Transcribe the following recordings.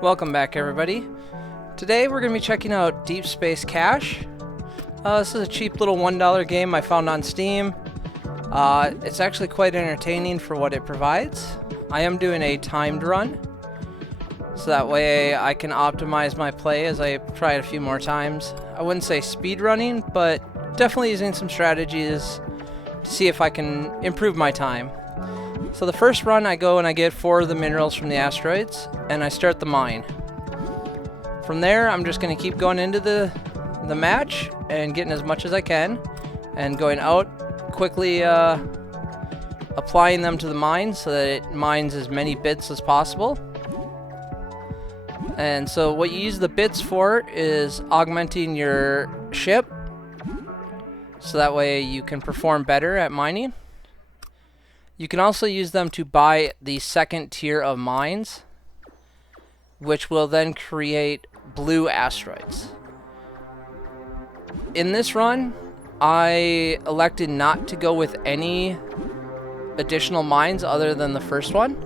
Welcome back, everybody. Today we're going to be checking out Deep Space Cache. This is a cheap little $1 game I found on Steam. It's actually quite entertaining for what it provides. I am doing a timed run, so that way I can optimize my play as I try it a few more times. I wouldn't say speed running, but definitely using some strategies to see if I can improve my time. So the first run I go and I get 4 of the minerals from the asteroids, and I start the mine. From there, I'm just going to keep going into the match and getting as much as I can, and going out quickly, applying them to the mine so that it mines as many bits as possible. And so what you use the bits for is augmenting your ship, so that way you can perform better at mining. You can also use them to buy the second tier of mines, which will then create blue asteroids. In this run, I elected not to go with any additional mines other than the first one.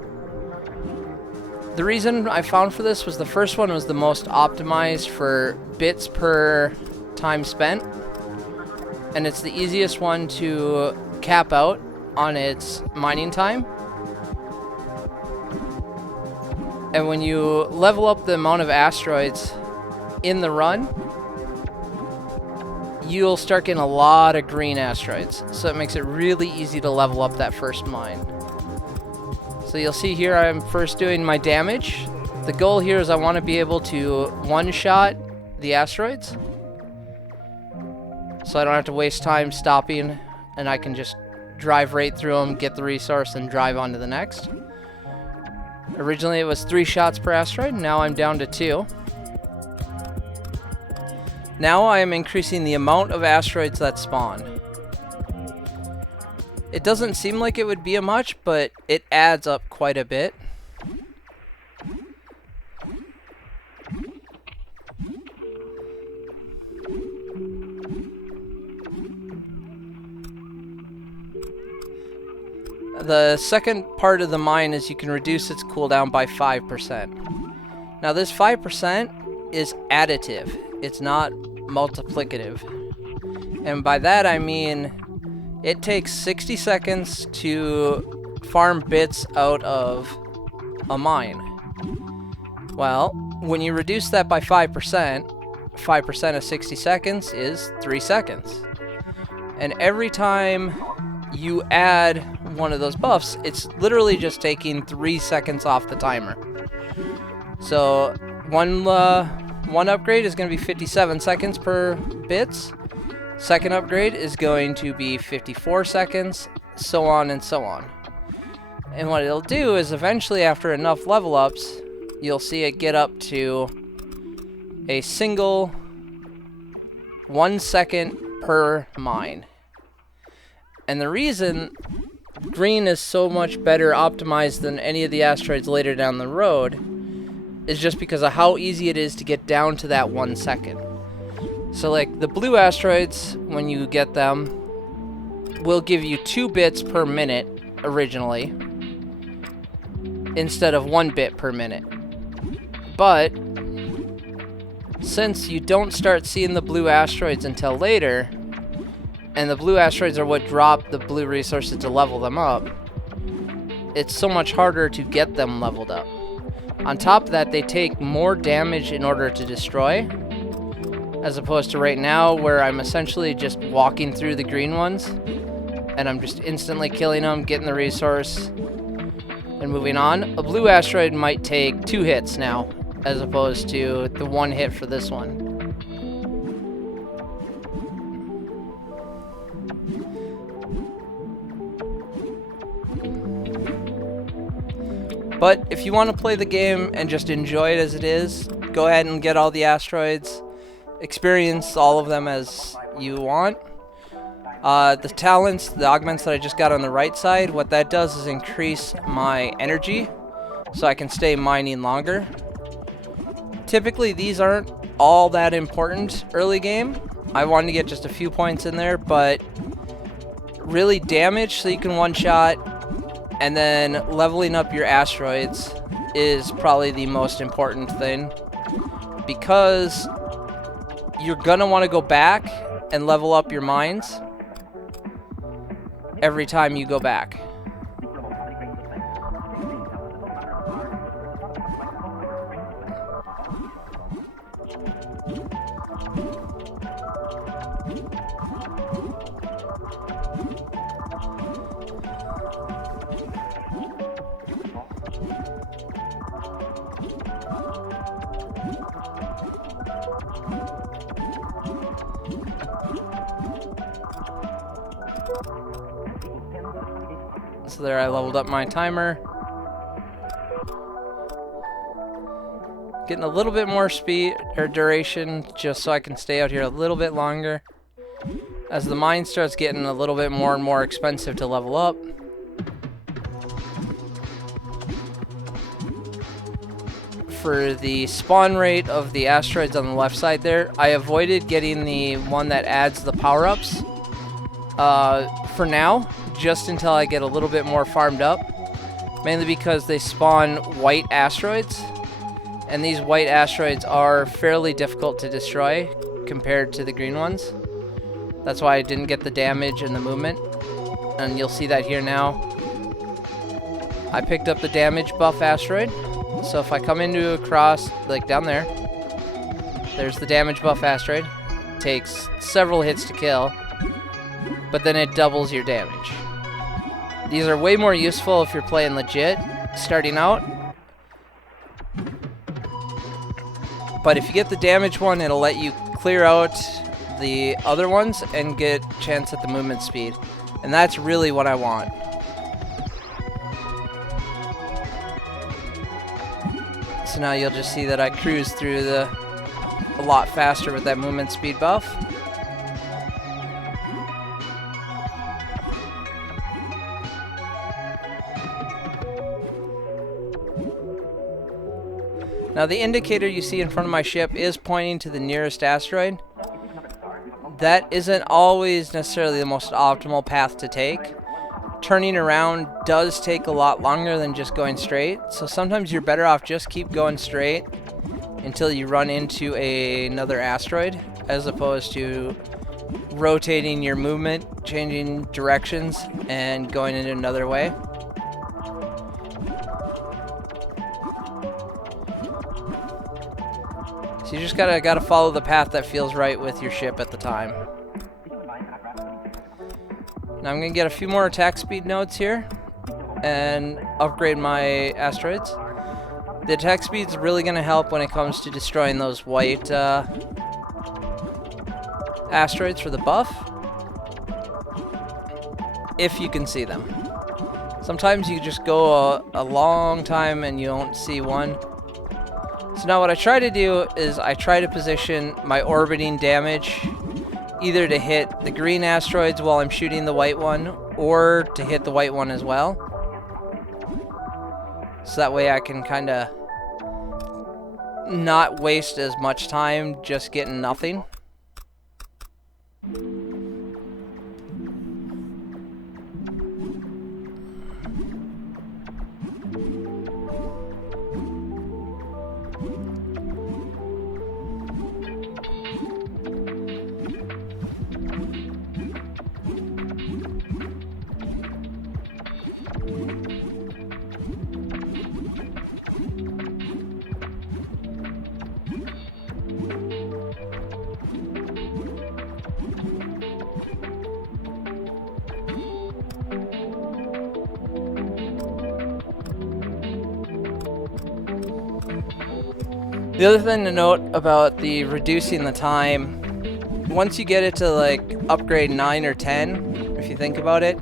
The reason I found for this was the first one was the most optimized for bits per time spent, and it's the easiest one to cap out on its mining time. And when you level up the amount of asteroids in the run, you'll start getting a lot of green asteroids, so it makes it really easy to level up that first mine. So you'll see here I'm first doing my damage. The goal here is I want to be able to one-shot the asteroids, so I don't have to waste time stopping, and I can just drive right through them, get the resource, and drive on to the next. Originally it was 3 shots per asteroid, now I'm down to 2. Now I am increasing the amount of asteroids that spawn. It doesn't seem like it would be a much, but it adds up quite a bit. The second part of the mine is you can reduce its cooldown by 5%. Now this 5% is additive, it's not multiplicative. And by that I mean it takes 60 seconds to farm bits out of a mine. Well, when you reduce that by 5%, 5% of 60 seconds is 3 seconds. And every time you add one of those buffs, it's literally just taking 3 seconds off the timer. So one upgrade is going to be 57 seconds per bits. Second upgrade is going to be 54 seconds, so on and so on. And what it'll do is eventually, after enough level ups, you'll see it get up to a single 1 second per mine. And the reason green is so much better optimized than any of the asteroids later down the road is just because of how easy it is to get down to that 1 second. So like the blue asteroids, when you get them, will give you 2 bits per minute originally, instead of 1 bit per minute. But since you don't start seeing the blue asteroids until later, and the blue asteroids are what drop the blue resources to level them up, it's so much harder to get them leveled up. On top of that, they take more damage in order to destroy, as opposed to right now where I'm essentially just walking through the green ones and I'm just instantly killing them, getting the resource, and moving on. A blue asteroid might take 2 hits now, as opposed to the 1 hit for this one. But if you want to play the game and just enjoy it as it is, go ahead and get all the asteroids. Experience all of them as you want. The talents, the augments that I just got on the right side, what that does is increase my energy so I can stay mining longer. Typically these aren't all that important early game. I wanted to get just a few points in there, but really damage so you can one-shot, and then leveling up your asteroids is probably the most important thing, because you're gonna want to go back and level up your mines every time you go back. So there, I leveled up my timer. Getting a little bit more speed or duration just so I can stay out here a little bit longer. As the mine starts getting a little bit more and more expensive to level up. For the spawn rate of the asteroids on the left side there, I avoided getting the one that adds the power-ups for now, just until I get a little bit more farmed up, mainly because they spawn white asteroids, and these white asteroids are fairly difficult to destroy compared to the green ones. That's why I didn't get the damage and the movement, and you'll see that here now. I picked up the damage buff asteroid, so if I come into a cross, like down there, there's the damage buff asteroid. Takes several hits to kill, but then it doubles your damage. These are way more useful if you're playing legit, starting out. But if you get the damage one, it'll let you clear out the other ones and get a chance at the movement speed. And that's really what I want. So now you'll just see that I cruise through a lot faster with that movement speed buff. Now the indicator you see in front of my ship is pointing to the nearest asteroid. That isn't always necessarily the most optimal path to take. Turning around does take a lot longer than just going straight, so sometimes you're better off just keep going straight until you run into another asteroid, as opposed to rotating your movement, changing directions, and going in another way. So you just gotta follow the path that feels right with your ship at the time. Now I'm gonna get a few more attack speed notes here and upgrade my asteroids. The attack speed's really gonna help when it comes to destroying those white asteroids for the buff, if you can see them. Sometimes you just go a long time and you don't see one. So now what I try to do is I try to position my orbiting damage either to hit the green asteroids while I'm shooting the white one, or to hit the white one as well. So that way I can kind of not waste as much time just getting nothing. The other thing to note about the reducing the time, once you get it to like upgrade 9 or 10, if you think about it,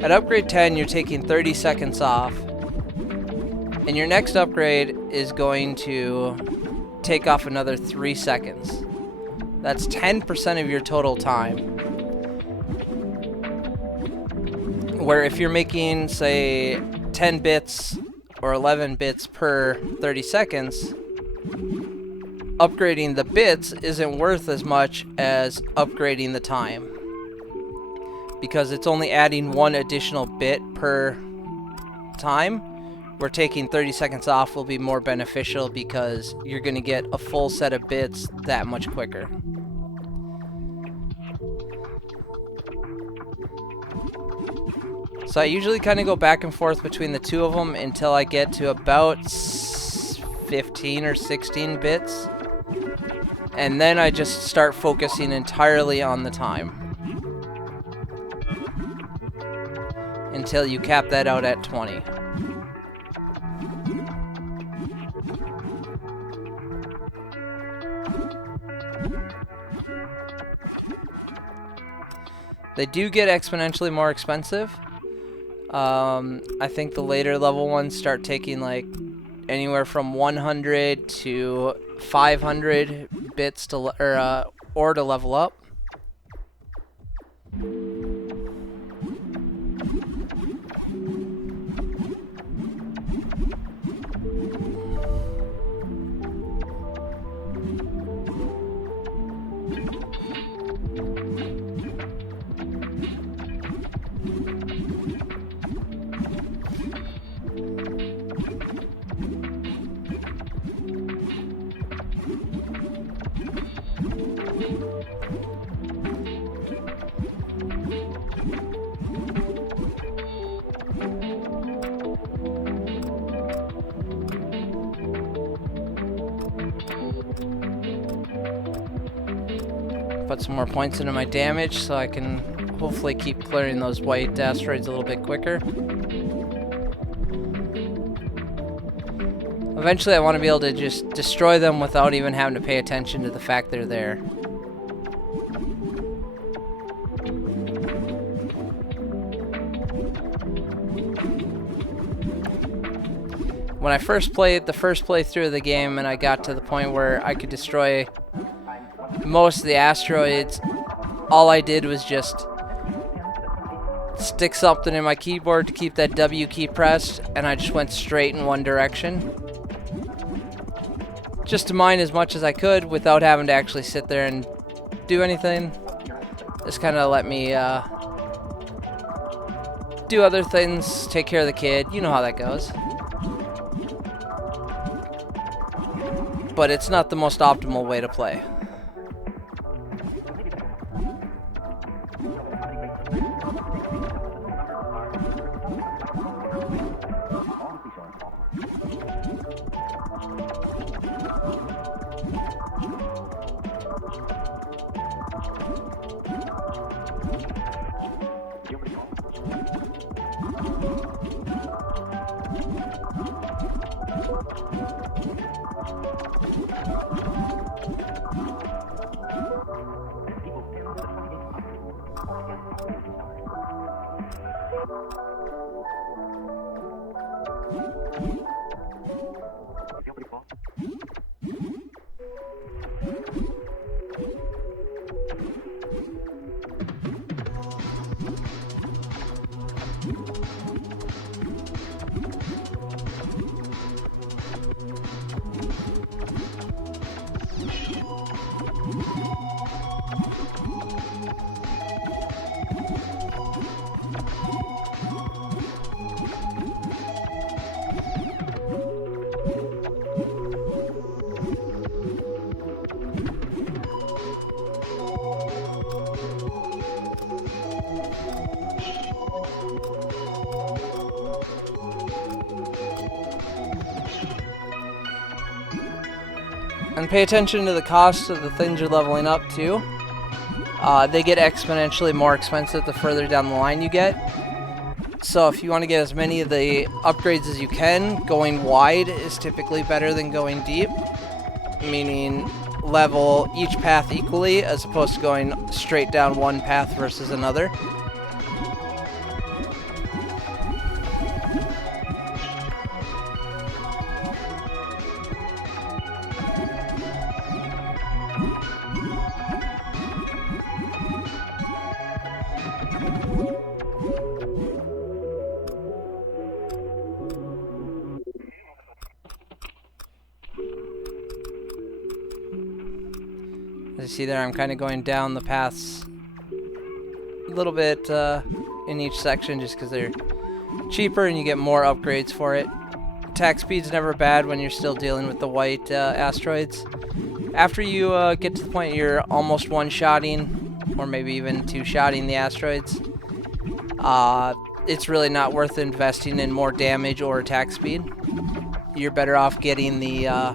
at upgrade 10 you're taking 30 seconds off, and your next upgrade is going to take off another 3 seconds. That's 10% of your total time. Where if you're making, say, 10 bits or 11 bits per 30 seconds, upgrading the bits isn't worth as much as upgrading the time, because it's only adding 1 additional bit per time, where taking 30 seconds off will be more beneficial because you're going to get a full set of bits that much quicker. So I usually kind of go back and forth between the two of them until I get to about 15 or 16 bits. And then I just start focusing entirely on the time until you cap that out at 20. They do get exponentially more expensive. I think the later level ones start taking like anywhere from 100 to 500 bits to or to level up. Put some more points into my damage so I can hopefully keep clearing those white asteroids a little bit quicker. Eventually I want to be able to just destroy them without even having to pay attention to the fact they're there. When I first played the first playthrough of the game and I got to the point where I could destroy most of the asteroids, all I did was just stick something in my keyboard to keep that W key pressed, and I just went straight in one direction. Just to mine as much as I could without having to actually sit there and do anything. This kind of let me do other things, take care of the kid. You know how that goes. But it's not the most optimal way to play. And pay attention to the cost of the things you're leveling up too. They get exponentially more expensive the further down the line you get. So if you want to get as many of the upgrades as you can, going wide is typically better than going deep. Meaning level each path equally as opposed to going straight down one path versus another. As you see there, I'm kind of going down the paths a little bit in each section just because they're cheaper and you get more upgrades for it. attack speed's never bad when you're still dealing with the white asteroids. After you get to the point you're almost one-shotting, or maybe even two-shotting the asteroids, it's really not worth investing in more damage or attack speed. You're better off getting the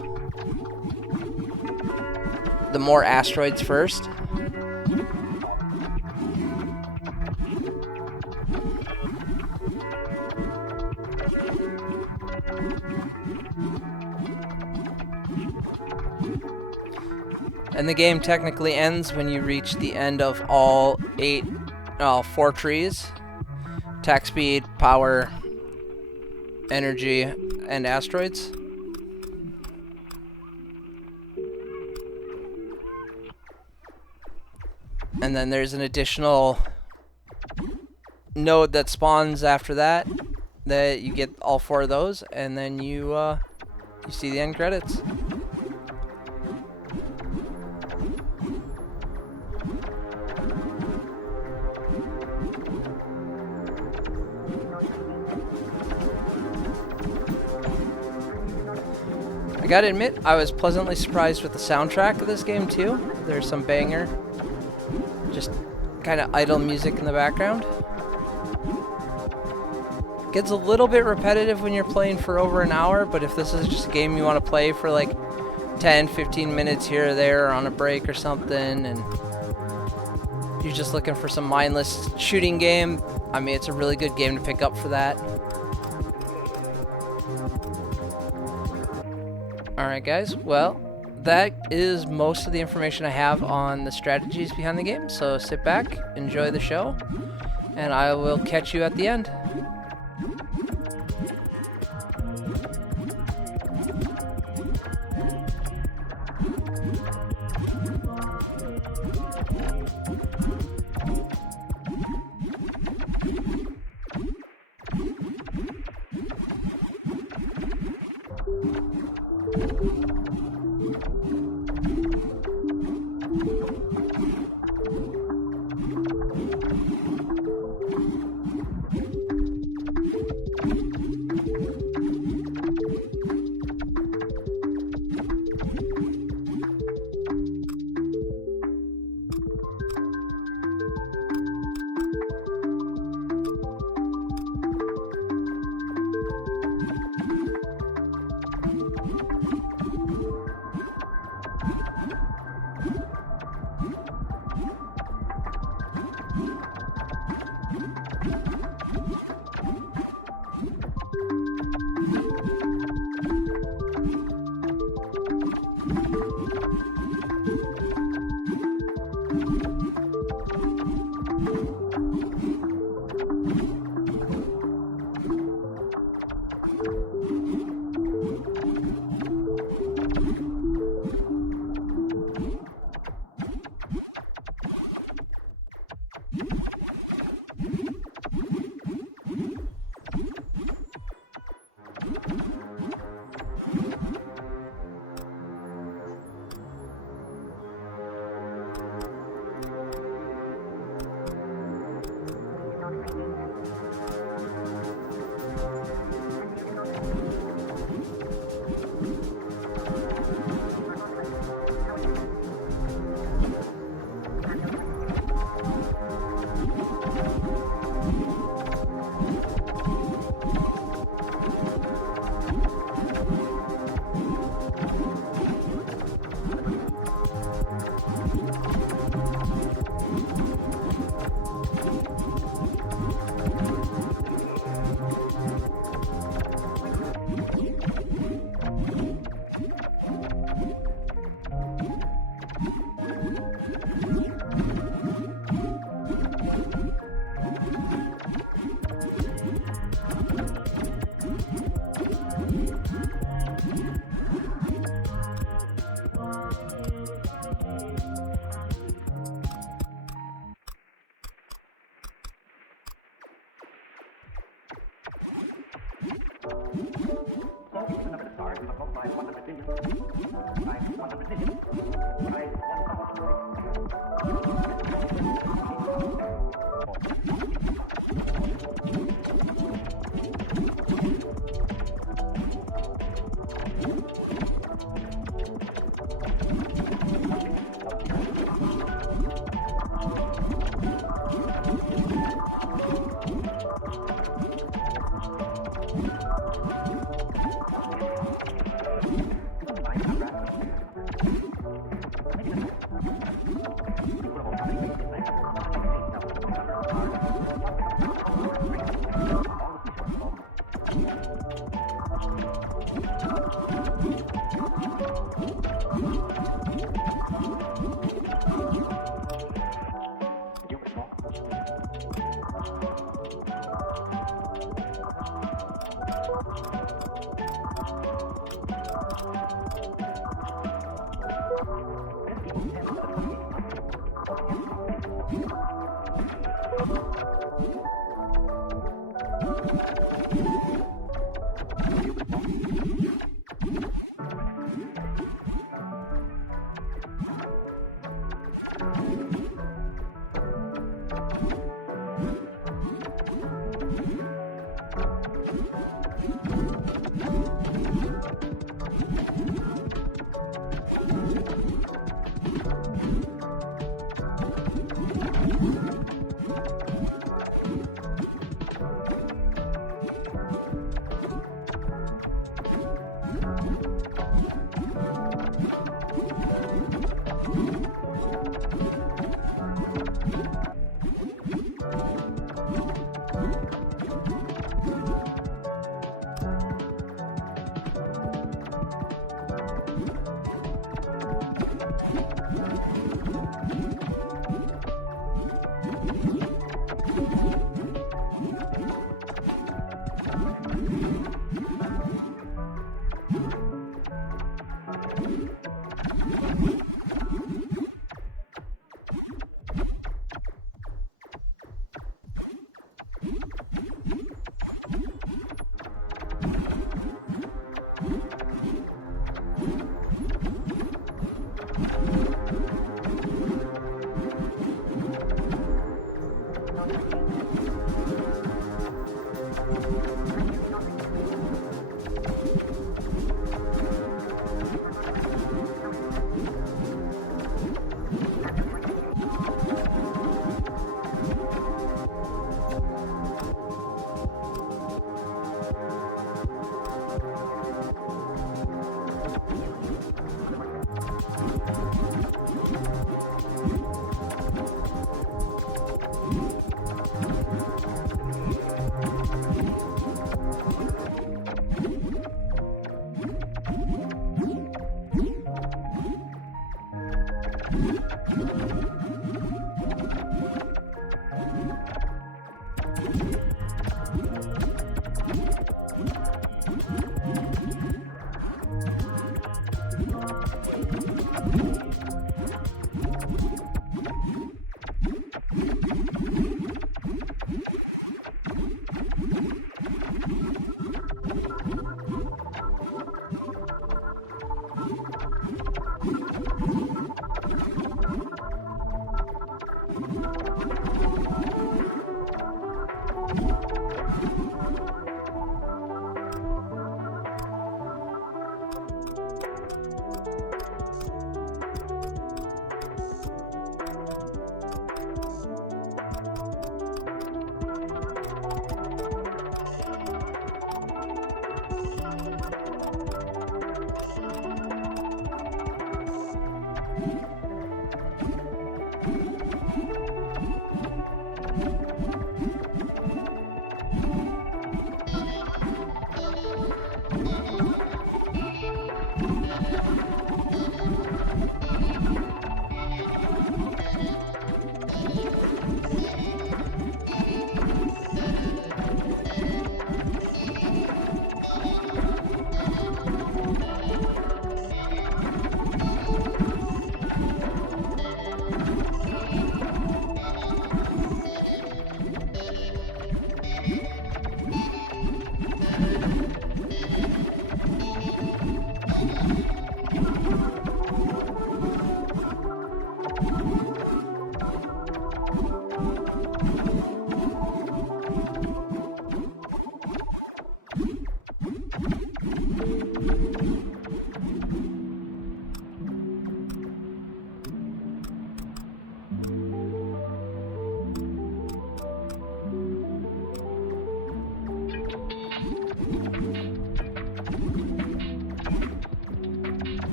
more asteroids first. And the game technically ends when you reach the end of all 4 trees. Attack speed, power, energy, and asteroids. And then there's an additional node that spawns after that you get all 4 of those, and then you see the end credits. I gotta admit, I was pleasantly surprised with the soundtrack of this game too. There's some banger, just kind of idle music in the background. Gets a little bit repetitive when you're playing for over an hour, but if this is just a game you want to play for like 10-15 minutes here or there, or on a break or something, and you're just looking for some mindless shooting game, I mean, it's a really good game to pick up for that. Alright guys, well, that is most of the information I have on the strategies behind the game, so sit back, enjoy the show, and I will catch you at the end. you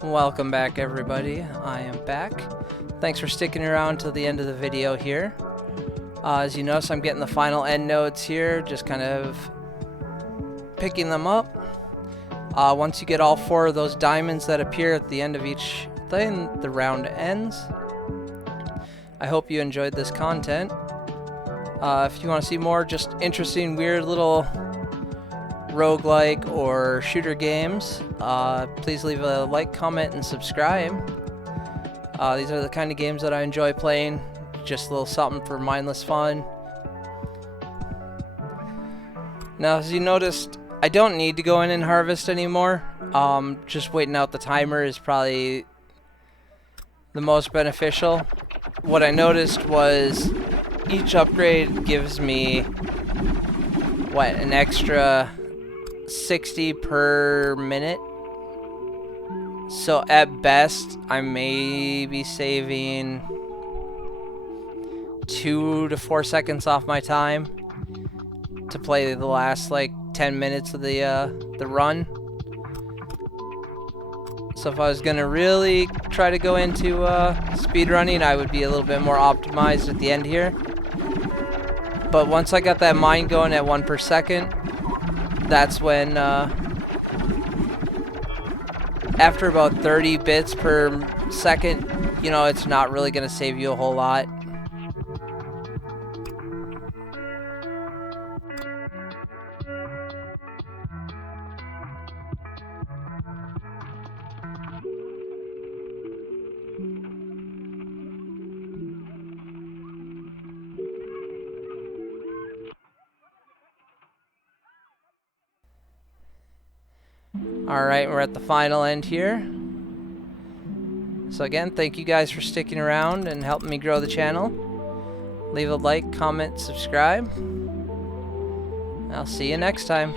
Welcome back, everybody. I am back. Thanks for sticking around till the end of the video here. As you notice, I'm getting the final end nodes here, just kind of picking them up. Once you get all 4 of those diamonds that appear at the end of each thing, the round ends. I hope you enjoyed this content. If you want to see more just interesting, weird little roguelike or shooter games, please leave a like, comment, and subscribe. These are the kind of games that I enjoy playing. Just a little something for mindless fun. Now, as you noticed, I don't need to go in and harvest anymore. Just waiting out the timer is probably the most beneficial. What I noticed was each upgrade gives me, what, an extra 60 per minute. So at best, I may be saving 2 to 4 seconds off my time to play the last like 10 minutes of the run. So if I was gonna really try to go into speed running, I would be a little bit more optimized at the end here. But once I got that mine going at 1 per second, that's when after about 30 bits per second, you know, it's not really gonna save you a whole lot. Alright, we're at the final end here. So again, thank you guys for sticking around and helping me grow the channel. Leave a like, comment, subscribe. I'll see you next time.